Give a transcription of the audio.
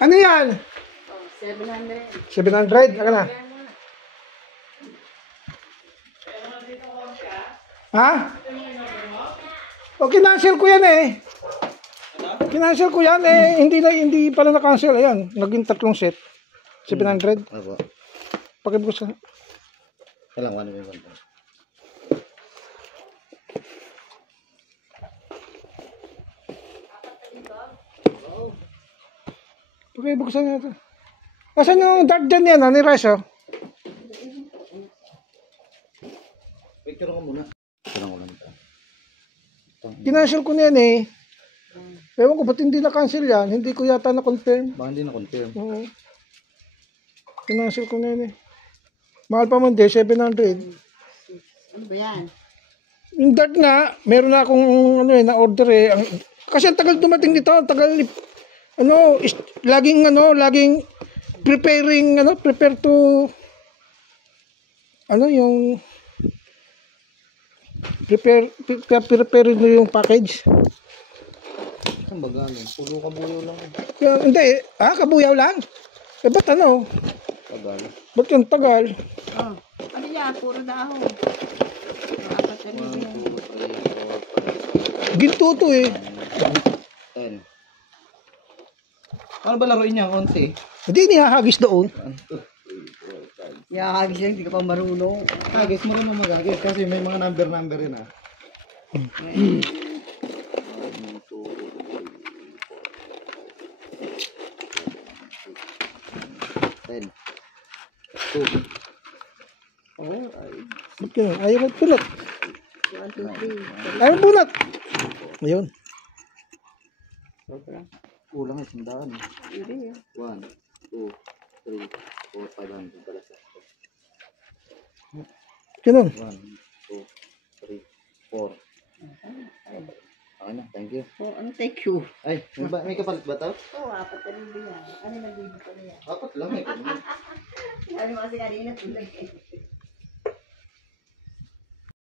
Ano yan? 700. 700? Ano na? Ha? O, kinancel ko yan eh. Kinancel ko yan eh. Hindi pala na-cancel. Ayan, naging 3 set. 700. Ako. Pakibuksan. Kailangan mo yung Pakibuksan nyo ito. Asan yung dart dyan yan? Ni Rice, oh? picture ko muna. Picture ko lang ito. Kinancel ko na yan eh. Ewan ko ba't hindi na-cancel yan? Hindi ko yata na-confirm. Baka hindi na-confirm. Oo. Kinancel ko na yan eh. Mahal pa man din, 700. Ano ba yan? Yung dart nga, meron na akong na-order eh. Kasi ang tagal dumating nito, ang tagal laging prepare to yung prepare nyo yung package. Saan ba galing? Pulo kabuyaw lang. Hindi, kabuyaw lang. Eh, ba't Tagal. Ba't yung tagal? Oh, ano yan? Puro dahon. Apat na rin yan. 1, 2, 3, 4, 5, Ginto to eh. 10. Ano ba laruin niya? 11? Hindi nihahagis doon. 1, 2, 3, 4, 5. Yakagis lang, hindi ka pa marunong. Hagis, marunong magagis kasi may mga number rin ah. 1, 2, 3, 4, 5, 10. 2. Oh, ay. Ba't yun? Ayaw magpunot. 1, 2, 3. Ayaw magpunot. Ayun. Kulang eh, sandaan eh. Hindi yan. 1, 2, 3, 4, 500 pala sa ako. Ganun. 1, 2, 3, 4. Okay na, thank you. Oh, ano thank you? Ay, may kapalit ba ito? Oh, apat na rin yan. Ano nag-ibig ko na yan? Apat lang eh. Ano kasi kanina tulad eh.